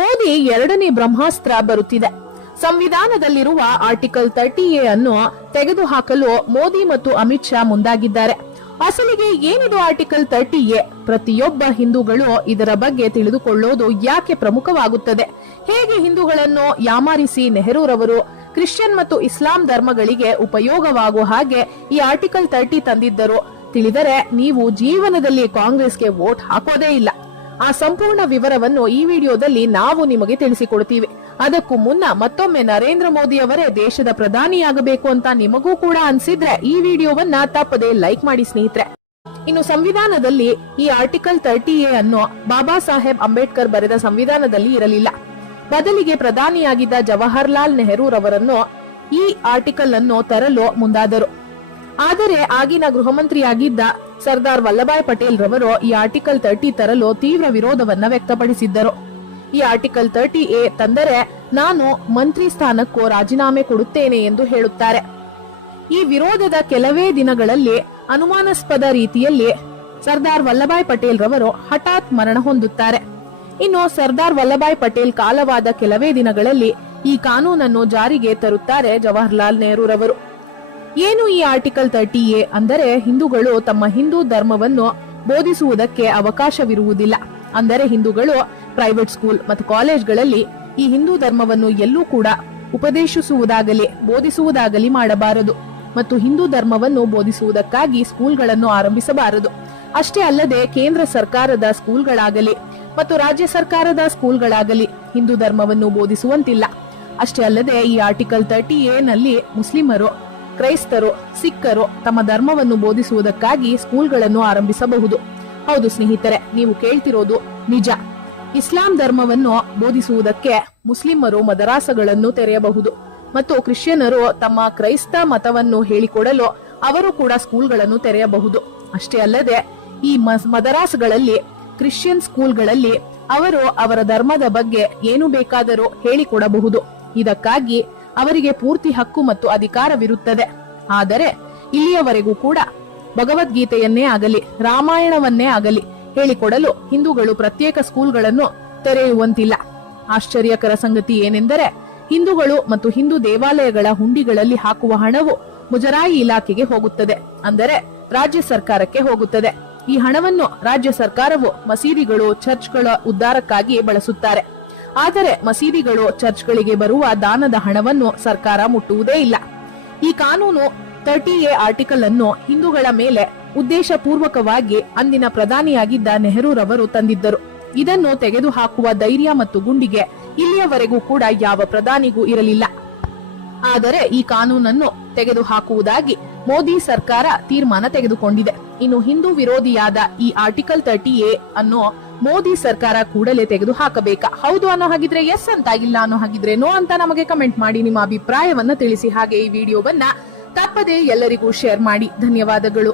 ಮೋದಿ ಎರಡನೇ ಬ್ರಹ್ಮಾಸ್ತ್ರ ಬರುತ್ತಿದೆ. ಸಂವಿಧಾನದಲ್ಲಿರುವ article 30A ಅನ್ನು ತೆಗೆದುಹಾಕಲು ಮೋದಿ ಮತ್ತು ಅಮಿತ್ ಶಾ ಮುಂದಾಗಿದ್ದಾರೆ. ಅಸಲಿಗೆ ಏನಿದು ಆರ್ಟಿಕಲ್ 30A? ಪ್ರತಿಯೊಬ್ಬ ಹಿಂದೂಗಳು ಇದರ ಬಗ್ಗೆ ತಿಳಿದುಕೊಳ್ಳೋದು ಯಾಕೆ ಪ್ರಮುಖವಾಗುತ್ತದೆ? ಹೇಗೆ ಹಿಂದೂಗಳನ್ನು ಯಾಮಾರಿಸಿ ನೆಹರೂರವರು ಕ್ರಿಶ್ಚಿಯನ್ ಮತ್ತು ಇಸ್ಲಾಂ ಧರ್ಮಗಳಿಗೆ ಉಪಯೋಗವಾಗುವ ಹಾಗೆ ಈ ಆರ್ಟಿಕಲ್ 30 ತಂದಿದ್ದರು ತಿಳಿದರೆ ನೀವು ಜೀವನದಲ್ಲಿ ಕಾಂಗ್ರೆಸ್ಗೆ ವೋಟ್ ಹಾಕೋದೇ ಇಲ್ಲ. ಆ ಸಂಪೂರ್ಣ ವಿವರವನ್ನು ಈ ವಿಡಿಯೋದಲ್ಲಿ ನಾವು ನಿಮಗೆ ತಿಳಿಸಿಕೊಡ್ತೀವಿ. ಅದಕ್ಕೂ ಮುನ್ನ ಮತ್ತೊಮ್ಮೆ ನರೇಂದ್ರ ಮೋದಿ ಅವರೇ ದೇಶದ ಪ್ರಧಾನಿಯಾಗಬೇಕು ಅಂತ ನಿಮಗೂ ಕೂಡ ಅನ್ಸಿದ್ರೆ ಈ ವಿಡಿಯೋವನ್ನ ತಪ್ಪದೆ ಲೈಕ್ ಮಾಡಿ ಸ್ನೇಹಿತರೆ. ಇನ್ನು ಸಂವಿಧಾನದಲ್ಲಿ ಈ ಆರ್ಟಿಕಲ್ 30A ಅನ್ನು ಬಾಬಾ ಸಾಹೇಬ್ ಅಂಬೇಡ್ಕರ್ ಬರೆದ ಸಂವಿಧಾನದಲ್ಲಿ ಇರಲಿಲ್ಲ. ಬದಲಿಗೆ ಪ್ರಧಾನಿಯಾಗಿದ್ದ ಜವಾಹರ್ಲಾಲ್ ನೆಹರೂರವರನ್ನು ಈ ಆರ್ಟಿಕಲ್ ಅನ್ನು ತರಲು ಮುಂದಾದರು. ಆದರೆ ಆಗಿನ ಗೃಹ ಮಂತ್ರಿಯಾಗಿದ್ದ ಸರ್ದಾರ್ ವಲ್ಲಭಾಯ್ ಪಟೇಲ್ ರವರು ಈ ಆರ್ಟಿಕಲ್ 30 ತರಲು ತೀವ್ರ ವಿರೋಧವನ್ನ ವ್ಯಕ್ತಪಡಿಸಿದ್ದರು. ಈ ಆರ್ಟಿಕಲ್ 30A ತಂದರೆ ನಾನು ಮಂತ್ರಿ ಸ್ಥಾನಕ್ಕೂ ರಾಜೀನಾಮೆ ಕೊಡುತ್ತೇನೆ ಎಂದು ಹೇಳುತ್ತಾರೆ. ಈ ವಿರೋಧದ ಕೆಲವೇ ದಿನಗಳಲ್ಲಿ ಅನುಮಾನಾಸ್ಪದ ರೀತಿಯಲ್ಲಿ ಸರ್ದಾರ್ ವಲ್ಲಭಾಯ್ ಪಟೇಲ್ ರವರು ಹಠಾತ್ ಮರಣ ಹೊಂದುತ್ತಾರೆ. ಇನ್ನು ಸರ್ದಾರ್ ವಲ್ಲಭಾಯ್ ಪಟೇಲ್ ಕಾಲವಾದ ಕೆಲವೇ ದಿನಗಳಲ್ಲಿ ಈ ಕಾನೂನನ್ನು ಜಾರಿಗೆ ತರುತ್ತಾರೆ ಜವಾಹರ್ಲಾಲ್ ನೆಹರೂರವರು. ಏನು ಈ ಆರ್ಟಿಕಲ್ 30A ಅಂದರೆ ಹಿಂದೂಗಳು ತಮ್ಮ ಹಿಂದೂ ಧರ್ಮವನ್ನು ಬೋಧಿಸುವುದಕ್ಕೆ ಅವಕಾಶವಿರುವುದಿಲ್ಲ. ಅಂದರೆ ಹಿಂದೂಗಳು ಪ್ರೈವೇಟ್ ಸ್ಕೂಲ್ ಮತ್ತು ಕಾಲೇಜ್ಗಳಲ್ಲಿ ಈ ಹಿಂದೂ ಧರ್ಮವನ್ನು ಎಲ್ಲೂ ಕೂಡ ಉಪದೇಶಿಸುವುದಾಗಲಿ ಬೋಧಿಸುವುದಾಗಲಿ ಮಾಡಬಾರದು ಮತ್ತು ಹಿಂದೂ ಧರ್ಮವನ್ನು ಬೋಧಿಸುವುದಕ್ಕಾಗಿ ಸ್ಕೂಲ್ಗಳನ್ನು ಆರಂಭಿಸಬಾರದು. ಅಷ್ಟೇ ಅಲ್ಲದೆ ಕೇಂದ್ರ ಸರ್ಕಾರದ ಸ್ಕೂಲ್ಗಳಾಗಲಿ ಮತ್ತು ರಾಜ್ಯ ಸರ್ಕಾರದ ಸ್ಕೂಲ್ಗಳಾಗಲಿ ಹಿಂದೂ ಧರ್ಮವನ್ನು ಬೋಧಿಸುವಂತಿಲ್ಲ. ಅಷ್ಟೇ ಅಲ್ಲದೆ ಈ ಆರ್ಟಿಕಲ್ 30A ನಲ್ಲಿ ಮುಸ್ಲಿಮರು, ಕ್ರೈಸ್ತರು, ಸಿಖ್ಖರು ತಮ್ಮ ಧರ್ಮವನ್ನು ಬೋಧಿಸುವುದಕ್ಕಾಗಿ ಸ್ಕೂಲ್ಗಳನ್ನು ಆರಂಭಿಸಬಹುದು. ಹೌದು ಸ್ನೇಹಿತರೆ, ನೀವು ಕೇಳ್ತಿರೋದು ನಿಜ. ಇಸ್ಲಾಂ ಧರ್ಮವನ್ನು ಬೋಧಿಸುವುದಕ್ಕೆ ಮುಸ್ಲಿಮರು ಮದರಾಸಗಳನ್ನು ತೆರೆಯಬಹುದು ಮತ್ತು ಕ್ರಿಶ್ಚಿಯನರು ತಮ್ಮ ಕ್ರೈಸ್ತ ಮತವನ್ನು ಹೇಳಿಕೊಡಲು ಅವರು ಕೂಡ ಸ್ಕೂಲ್ಗಳನ್ನು ತೆರೆಯಬಹುದು. ಅಷ್ಟೇ ಅಲ್ಲದೆ ಈ ಮದರಾಸಗಳಲ್ಲಿ ಕ್ರಿಶ್ಚಿಯನ್ ಸ್ಕೂಲ್ಗಳಲ್ಲಿ ಅವರು ಅವರ ಧರ್ಮದ ಬಗ್ಗೆ ಏನು ಬೇಕಾದರೂ ಹೇಳಿಕೊಡಬಹುದು. ಇದಕ್ಕಾಗಿ ಅವರಿಗೆ ಪೂರ್ತಿ ಹಕ್ಕು ಮತ್ತು ಅಧಿಕಾರವಿರುತ್ತದೆ. ಆದರೆ ಇಲ್ಲಿಯವರೆಗೂ ಕೂಡ ಭಗವದ್ಗೀತೆಯನ್ನೇ ಆಗಲಿ ರಾಮಾಯಣವನ್ನೇ ಆಗಲಿ ಹೇಳಿಕೊಡಲು ಹಿಂದೂಗಳು ಪ್ರತ್ಯೇಕ ಸ್ಕೂಲ್ಗಳನ್ನು ತೆರೆಯುವಂತಿಲ್ಲ. ಆಶ್ಚರ್ಯಕರ ಸಂಗತಿ ಏನೆಂದರೆ ಹಿಂದೂಗಳು ಮತ್ತು ಹಿಂದೂ ದೇವಾಲಯಗಳ ಹುಂಡಿಗಳಲ್ಲಿ ಹಾಕುವ ಹಣವು ಮುಜರಾಯಿ ಇಲಾಖೆಗೆ ಹೋಗುತ್ತದೆ, ಅಂದರೆ ರಾಜ್ಯ ಸರ್ಕಾರಕ್ಕೆ ಹೋಗುತ್ತದೆ. ಈ ಹಣವನ್ನು ರಾಜ್ಯ ಸರ್ಕಾರವು ಮಸೀದಿಗಳು, ಚರ್ಚ್ಗಳ ಉದ್ಧಾರಕ್ಕಾಗಿ ಬಳಸುತ್ತಾರೆ. ಆದರೆ ಮಸೀದಿಗಳು, ಚರ್ಚ್ಗಳಿಗೆ ಬರುವ ದಾನದ ಹಣವನ್ನು ಸರ್ಕಾರ ಮುಟ್ಟುವುದೇ ಇಲ್ಲ. ಈ ಕಾನೂನು 30A ಆರ್ಟಿಕಲ್ ಅನ್ನು ಹಿಂದೂಗಳ ಮೇಲೆ ಉದ್ದೇಶಪೂರ್ವಕವಾಗಿ ಅಂದಿನ ಪ್ರಧಾನಿಯಾಗಿದ್ದ ನೆಹರೂರವರು ತಂದಿದ್ದರು. ಇದನ್ನು ತೆಗೆದುಹಾಕುವ ಧೈರ್ಯ ಮತ್ತು ಗುಂಡಿಗೆ ಇಲ್ಲಿಯವರೆಗೂ ಕೂಡ ಯಾವ ಪ್ರಧಾನಿಗೂ ಇರಲಿಲ್ಲ. ಆದರೆ ಈ ಕಾನೂನನ್ನು ತೆಗೆದುಹಾಕುವುದಾಗಿ ಮೋದಿ ಸರ್ಕಾರ ತೀರ್ಮಾನ ತೆಗೆದುಕೊಂಡಿದೆ. ಇನ್ನು ಹಿಂದೂ ವಿರೋಧಿಯಾದ ಈ ಆರ್ಟಿಕಲ್ 30A ಅನ್ನು ಮೋದಿ ಸರ್ಕಾರ ಕೂಡಲೇ ತೆಗೆದು ಹಾಕಬೇಕಾ? ಹೌದು ಅನ್ನೋ ಹಾಗಿದ್ರೆ ಎಸ್ ಅಂತ, ಇಲ್ಲ ಅನ್ನೋ ಹಾಗಿದ್ರೆ ನೋ ಅಂತ ನಮಗೆ ಕಮೆಂಟ್ ಮಾಡಿ ನಿಮ್ಮ ಅಭಿಪ್ರಾಯವನ್ನ ತಿಳಿಸಿ. ಹಾಗೆ ಈ ವಿಡಿಯೋವನ್ನ ತಪ್ಪದೆ ಎಲ್ಲರಿಗೂ ಶೇರ್ ಮಾಡಿ. ಧನ್ಯವಾದಗಳು.